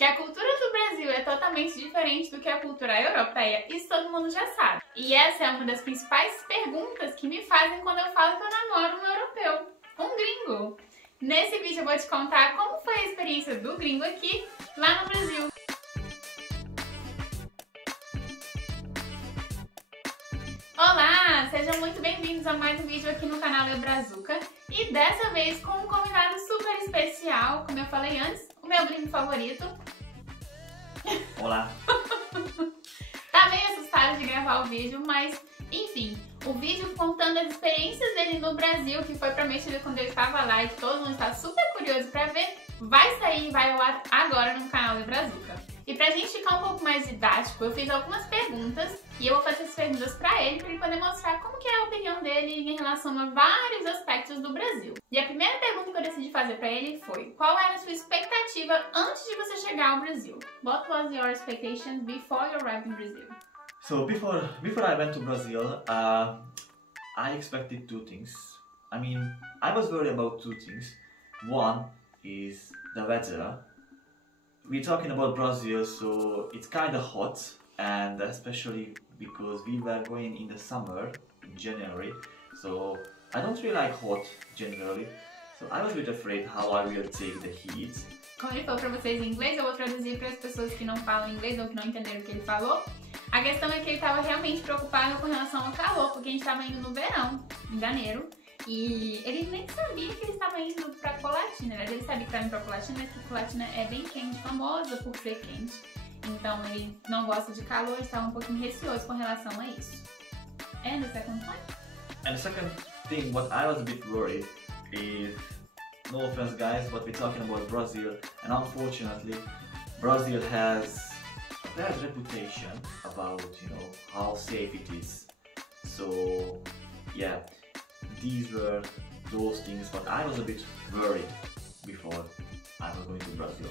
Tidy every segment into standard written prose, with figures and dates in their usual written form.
que a cultura do Brasil é totalmente diferente do que a cultura europeia, isso todo mundo já sabe. E essa é uma das principais perguntas que me fazem quando eu falo que eu namoro um europeu, um gringo. Nesse vídeo eu vou te contar como foi a experiência do gringo aqui, lá no Brasil. Olá, sejam muito bem-vindos a mais um vídeo aqui no canal Brazuca e dessa vez com um convidado super especial, como eu falei antes, o meu gringo favorito. Olá! Tá meio assustado de gravar o vídeo, mas enfim, o vídeo contando as experiências dele no Brasil, que foi prometido quando ele estava lá e que todo mundo está super curioso pra ver, vai sair e vai ao ar agora no canal Brazuca. E pra gente ficar um pouco mais didático, eu fiz algumas perguntas e eu vou fazer essas perguntas pra ele poder mostrar como que é a opinião dele em relação a vários aspectos do Brasil. E a primeira pergunta que eu decidi fazer pra ele foi: qual era a sua expectativa antes de você chegar ao Brasil? What was your expectation before you arrived in Brazil? So before I went to Brazil, I expected two things. I mean, I was worried about two things. One is the weather. We're talking about Brazil, so it's kind of hot, and especially because we were going in the summer, in January, so I don't really like hot generally, so I was a bit afraid how I will take the heat. Como ele falou pra vocês em inglês, eu vou traduzir para as pessoas que não falam inglês ou que não entenderam o que ele falou. A questão é que ele estava realmente preocupado com relação ao calor, porque a gente estava indo no verão, em janeiro, e ele nem sabia que ele estava indo pra Colatina. Ele sabia que estava indo pra Colatina, mas que Colatina é bem quente, famosa por ser quente. Então ele não gosta de calor, estava um pouquinho receoso com relação a isso. And the second point? And the second thing, what I was a bit worried is, no offense guys, but we're talking about Brazil, and unfortunately Brazil has a bad reputation about, you know, how safe it is. So yeah, these were those things, but I was a bit worried before I was going to Brazil.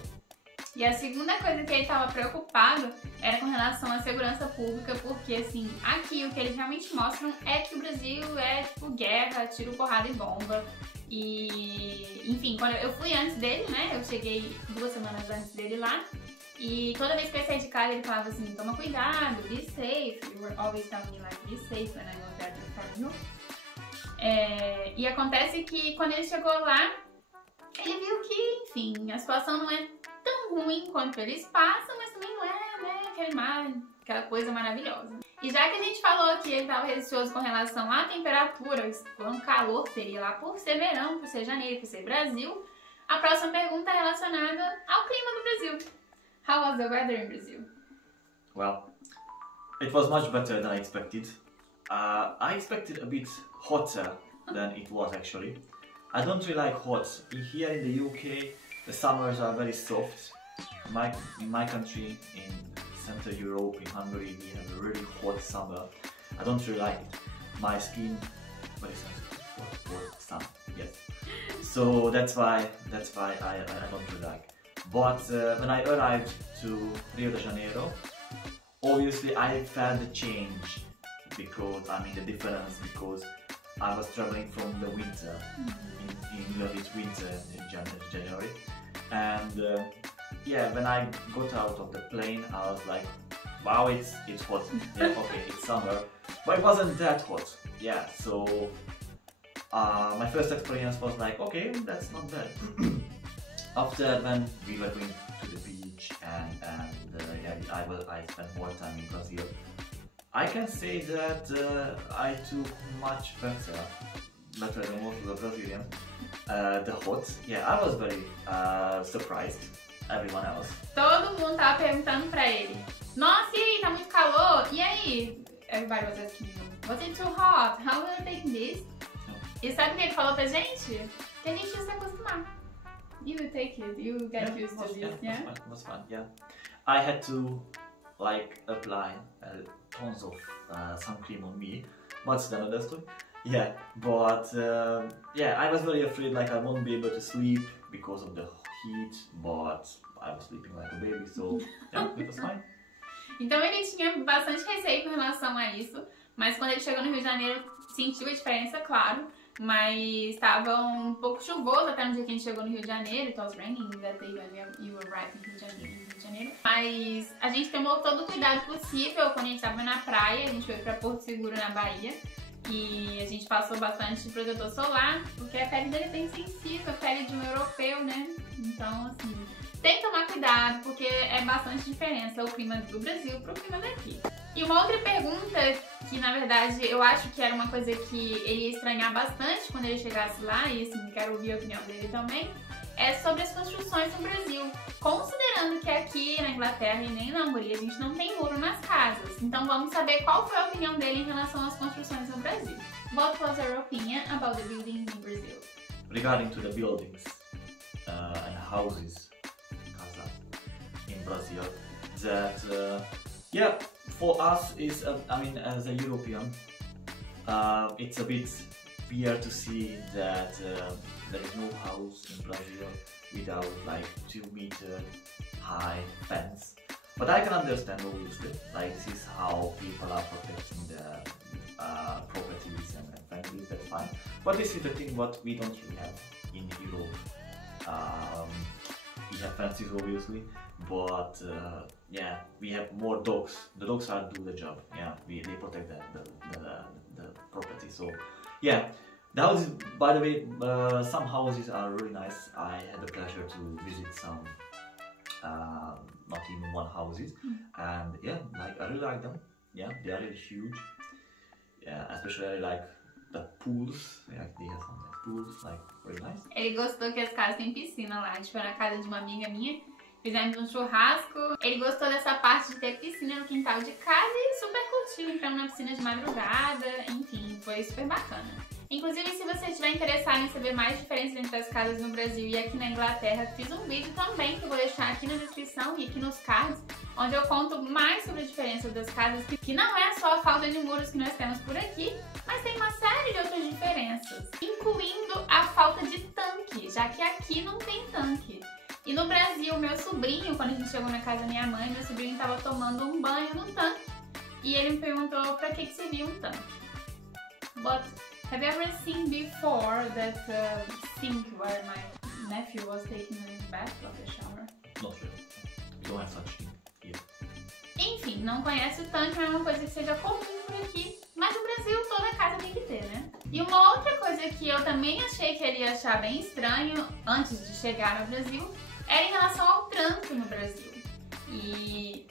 E a segunda coisa que ele estava preocupado era com relação à segurança pública, porque assim, aqui o que eles realmente mostram é que o Brasil é tipo guerra, tiro, porrada e bomba. E enfim, quando eu fui antes dele, né, eu cheguei 2 semanas antes dele lá, e toda vez que eu saí de casa ele falava assim: toma cuidado, be safe, you were always telling me like be safe when I go there to you. E acontece que quando ele chegou lá, ele viu que, enfim, a situação não é tão ruim quanto eles passam, mas também não é, né, aquele mar, aquela coisa maravilhosa. E já que a gente falou que ele estava receoso com relação à temperatura, quão calor seria lá por ser verão, por ser janeiro, por ser Brasil, a próxima pergunta é relacionada ao clima do Brasil. How was the weather in Brazil? Well, it was much better than I expected. I expected a bit hotter than it was actually. I don't really like hot. Here in the UK, the summers are very soft. In my country, in Central Europe, in Hungary, we have a really hot summer. I don't really like it. My skin very sensitive for sun. Yes. So that's why I don't really like. But when I arrived to Rio de Janeiro, obviously I felt the change. Because I mean the difference, because I was traveling from the winter, in England it's winter in January, and yeah, when I got out of the plane I was like, wow, it's hot, yeah, okay, it's summer, but it wasn't that hot, yeah, so my first experience was like, okay, that's not bad. After when we were going to the beach and yeah, I spent more time in Brazil, I can say that I took much better than most of the Brazilians, the hot. Yeah, I was very surprised, everyone else. Todo mundo tava perguntando pra ele: nossa, e aí, tá muito calor? E aí? Everybody was asking you, was it too hot? How will I take this? E sabe o que ele falou pra gente? Que a gente ia se acostumar. You will take it, you get used to this, yeah? It was fun, yeah. I had to like apply tons of sun cream on me, but that's another story. Yeah, but yeah, I was very afraid like I won't be able to sleep because of the heat, but I was sleeping like a baby, so yeah, it was fine. Então ele tinha bastante receio com relação a isso, mas quando ele chegou no Rio de Janeiro sentiu a diferença, claro. mas estava um pouco chuvoso até no dia que a gente chegou no Rio de Janeiro. It was raining that day when you arrived in Rio de Janeiro. Mas a gente tomou todo o cuidado possível quando a gente estava na praia. A gente foi para Porto Seguro, na Bahia. E a gente passou bastante protetor solar, porque a pele dele é bem sensível, a pele de um europeu, né? Então, assim, tem que tomar cuidado, porque é bastante diferença o clima do Brasil pro clima daqui. E uma outra pergunta, que na verdade eu acho que era uma coisa que ele ia estranhar bastante quando ele chegasse lá, e assim, quero ouvir a opinião dele também, é sobre as construções no Brasil. Considerando que aqui na Inglaterra e nem na Hungria a gente não tem muro nas casas. Então vamos saber qual foi a opinião dele em relação às construções no Brasil. What was your opinion about the buildings in Brazil? Regarding to the buildings and houses, casa, in Brazil, that yeah, for us is I mean, as a European, it's a bit weird to see that there is no house in Brazil without like 2-meter high fence. But I can understand, obviously, like this is how people are protecting their properties and families, that's fine. But this is the thing what we don't really have in Europe. We have fences, obviously, but yeah, we have more dogs. The dogs do the job. Yeah, they protect the property. So yeah, the houses, by the way, some houses are really nice. I had the pleasure to visit some not even one houses, and yeah, like I really like them. Yeah, they are really huge. Yeah, especially I like the pools. Yeah, they have some nice pools, like really nice. Ele gostou que as casas têm piscina lá. A gente foi na casa de uma amiga minha, fizemos um churrasco. Ele gostou dessa parte de ter piscina no quintal de casa e super curtiu, entrando na piscina de madrugada. Enfim, foi super bacana. Inclusive, se você estiver interessado em saber mais diferenças entre as casas no Brasil e aqui na Inglaterra, fiz um vídeo também que eu vou deixar aqui na descrição e aqui nos cards, onde eu conto mais sobre a diferença das casas, que não é só a falta de muros que nós temos por aqui, mas tem uma série de outras diferenças, incluindo a falta de tanque, já que aqui não tem tanque. E no Brasil, meu sobrinho, quando a gente chegou na casa da minha mãe, meu sobrinho estava tomando um banho no tanque e ele me perguntou para que servia um tanque. But have you ever seen before that sink where my nephew was taking a bath, like a shower? Not really. We don't have such thing here. Enfim, não conhece o tanque, não é uma coisa que seja comum por aqui, mas no Brasil toda casa tem que ter, né? E uma outra coisa que eu também achei que ele ia achar bem estranho antes de chegar no Brasil era em relação ao trânsito no Brasil. E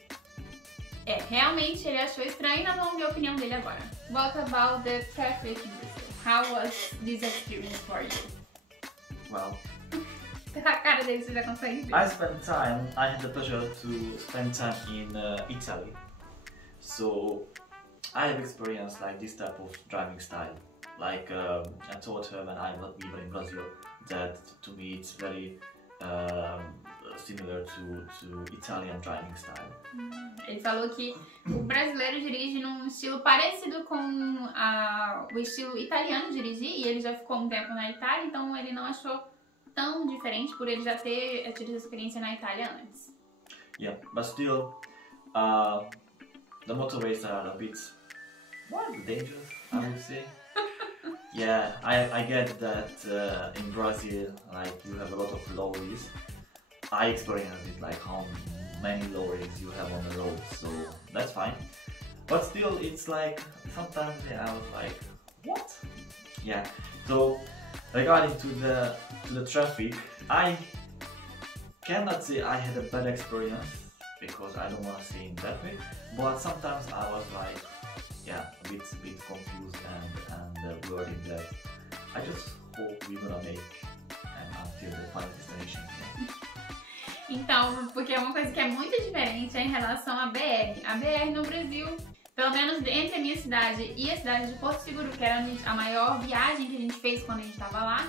realmente ele achou estranho e nós vamos ver a opinião dele agora. What about the traffic in Brazil? How was this experience for you? Well, A cara dele você já consegue ver. I had the pleasure to spend time in Italy. So I have experienced like this type of driving style. Like I told her when we were in Brazil that to me it's very similar to Italian driving style. Ele falou que o brasileiro dirige num estilo parecido com o estilo italiano dirigir, e ele já ficou um tempo na Itália, então ele não achou tão diferente por ele já ter tido essa experiência na Itália antes. Yeah, but still, the motorways are a bit dangerous, I would say. Yeah, I get that in Brazil, like you have a lot of lorries. I experienced it, like how many lorries you have on the road, so that's fine. But still, it's like sometimes I was like, what? Yeah. So regarding to the traffic, I cannot say I had a bad experience because I don't want to say it that way. But sometimes I was like, yeah, a bit confused and worried that I just hope we're gonna make until the final destination. Yeah. Então, porque é uma coisa que é muito diferente em relação à BR. A BR no Brasil, pelo menos entre a minha cidade e a cidade de Porto Seguro, que era a maior viagem que a gente fez quando a gente estava lá,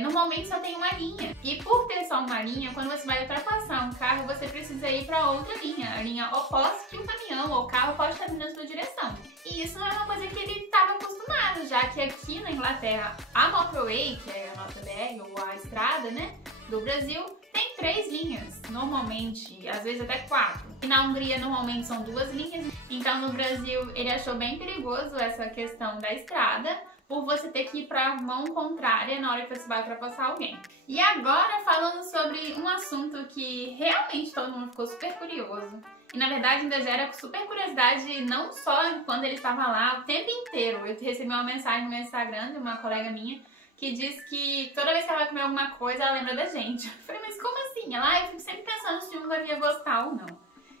normalmente só tem uma linha. E por ter só uma linha, quando você vai ultrapassar um carro, você precisa ir para outra linha, a linha oposta que o caminhão ou o carro pode estar vindo na sua direção. E isso não é uma coisa que ele estava acostumado, já que aqui na Inglaterra, a motorway, que é a nossa BR ou a estrada, né, do Brasil, tem 3 linhas, normalmente, às vezes até 4. E na Hungria, normalmente, são 2 linhas. Então, no Brasil, ele achou bem perigoso essa questão da estrada, por você ter que ir pra mão contrária na hora que você vai ultrapassar alguém. E agora falando sobre um assunto que realmente todo mundo ficou super curioso. E na verdade ainda gera super curiosidade, não só quando ele estava lá, o tempo inteiro. Eu recebi uma mensagem no meu Instagram de uma colega minha que diz que toda vez que ela vai comer alguma coisa, ela lembra da gente. Eu falei, mas como assim? Ela, eu fico sempre pensando se o húngaro ia gostar ou não.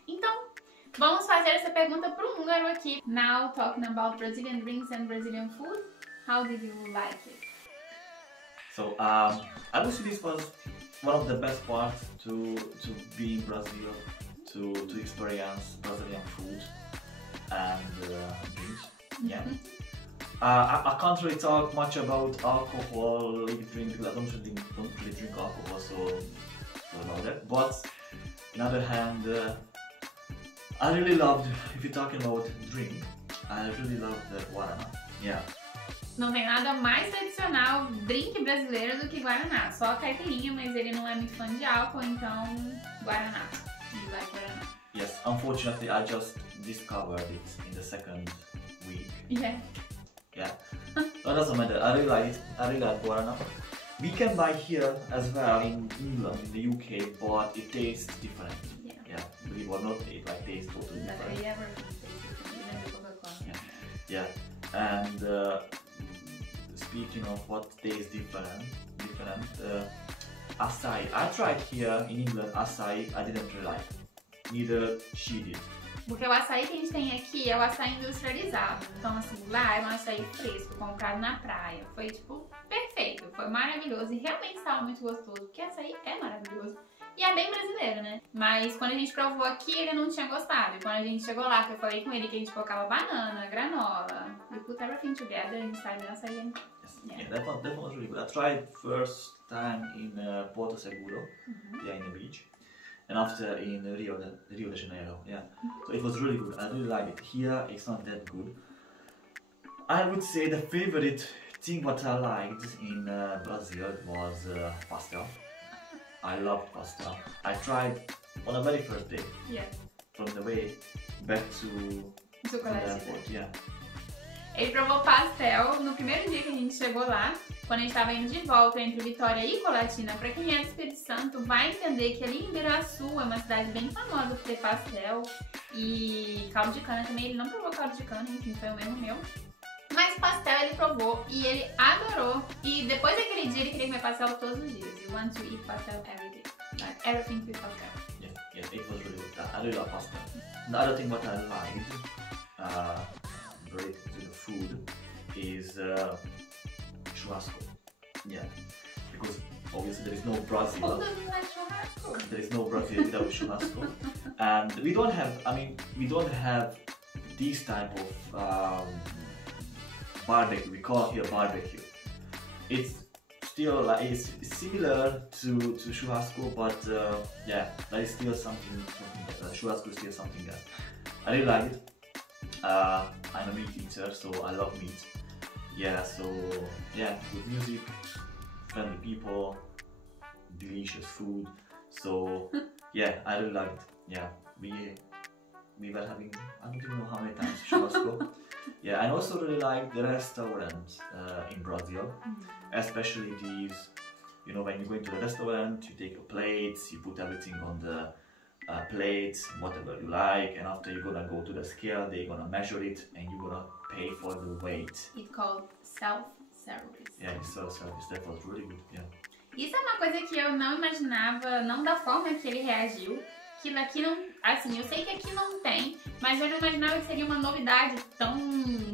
Então, vamos fazer essa pergunta pro húngaro aqui. Now, talking about Brazilian drinks and Brazilian food, how did you like it? So I would say this was one of the best parts to be in Brazil, to experience Brazilian food and drinks. Yeah. I can't really talk much about alcohol drink because I don't really drink alcohol, so about that. But on the other hand, I really loved, if you're talking about drink, I really loved the guarana. Yeah. Não tem nada mais tradicional drink brasileiro do que guaraná. Só a caipirinha, mas ele não é muito fã de álcool, então guaraná. You like guaraná? Yes, unfortunately I just discovered it in the second week. Yeah. Yeah. That doesn't matter. I really like it. I really like guarana. We can buy here as well in England, in the UK, but it tastes different. Yeah. Yeah. Believe it or not, it like tastes totally different. Yeah. And speaking of what tastes different, acai. I tried here in England acai. I didn't really like. Neither she did. Porque o açaí que a gente tem aqui é o açaí industrializado. Então, assim, lá é um açaí fresco, comprado na praia. Foi, tipo, perfeito. Foi maravilhoso e realmente estava muito gostoso. Porque açaí é maravilhoso. E é bem brasileiro, né? Mas quando a gente provou aqui, ele não tinha gostado. E quando a gente chegou lá, que eu falei com ele que a gente colocava banana, granola, we put everything together inside the açaí. Yeah, that one was really good. I tried first time in Porto Seguro, yeah, in the beach. And after in Rio de Janeiro, yeah. So it was really good. I really like it. Here it's not that good. I would say the favorite thing what I liked in Brazil was pastel. I loved pastel. I tried on the very first day. Yeah. From the way back to the airport, yeah. Ele provou pastel no primeiro dia que a gente chegou lá, quando a gente estava indo de volta entre Vitória e Colatina. Para quem é do Espírito Santo vai entender que ali em Ibiraçu é uma cidade bem famosa por ter pastel e caldo de cana também. Ele não provou caldo de cana, enfim, foi o mesmo meu. Mas pastel ele provou e ele adorou. E depois daquele dia ele queria comer pastel todos os dias. You want to eat pastel every day. Like everything with pastel. Yeah, it was really good. I really love pastel. The other thing what I liked, related to the food, is churrasco. Yeah, because obviously there is no Brazil. Who doesn't like churrasco? There is no Brazil without churrasco, and we don't have. I mean, we don't have this type of barbecue. We call it here barbecue. It's still like it's similar to churrasco, but yeah, there is still something. Churrasco is still something else. I really like it. I'm a meat eater, so I love meat. Yeah, so yeah, good music, friendly people, delicious food. So yeah, I really liked it. Yeah, we were having, I don't even know how many times churrasco. Yeah, I also really like the restaurants in Brazil, especially these. You know, when you go into the restaurant, you take your plates, you put everything on the plates, whatever you like, and after you're gonna go to the scale, they're gonna measure it and you're gonna pay for the weight. It's called self-service. Yeah, it's self-service. That was really good, yeah. Isso é uma coisa que eu não imaginava, não da forma que ele reagiu. Que daqui não, assim, eu sei que aqui não tem, mas eu não imaginava que seria uma novidade tão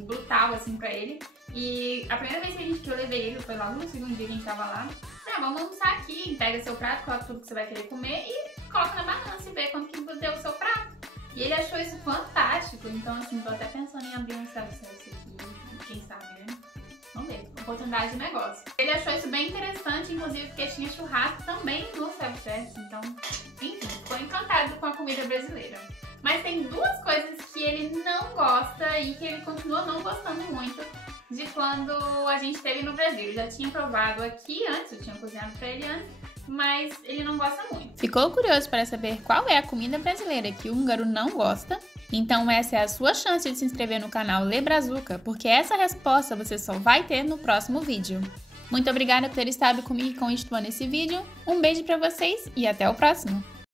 brutal assim pra ele. E a primeira vez que eu levei ele, foi logo no segundo dia que a gente tava lá. Vamos almoçar aqui, pega seu prato, coloca tudo que você vai querer comer e coloca na balança e vê quanto que deu o seu prato. E ele achou isso fantástico, então assim, tô até pensando em abrir um self-service aqui, quem sabe, né? Vamos ver, oportunidade de negócio. Ele achou isso bem interessante, inclusive porque tinha churrasco também no self-service, então, enfim, ficou encantado com a comida brasileira. Mas tem duas coisas que ele não gosta e que ele continua não gostando muito de quando a gente esteve no Brasil. Eu já tinha provado aqui antes, eu tinha cozinhado pra ele antes, mas ele não gosta muito. Ficou curioso para saber qual é a comida brasileira que o húngaro não gosta? Então essa é a sua chance de se inscrever no canal Le Brazuca, porque essa resposta você só vai ter no próximo vídeo. Muito obrigada por ter estado comigo e com isto nesse vídeo. Um beijo para vocês e até o próximo!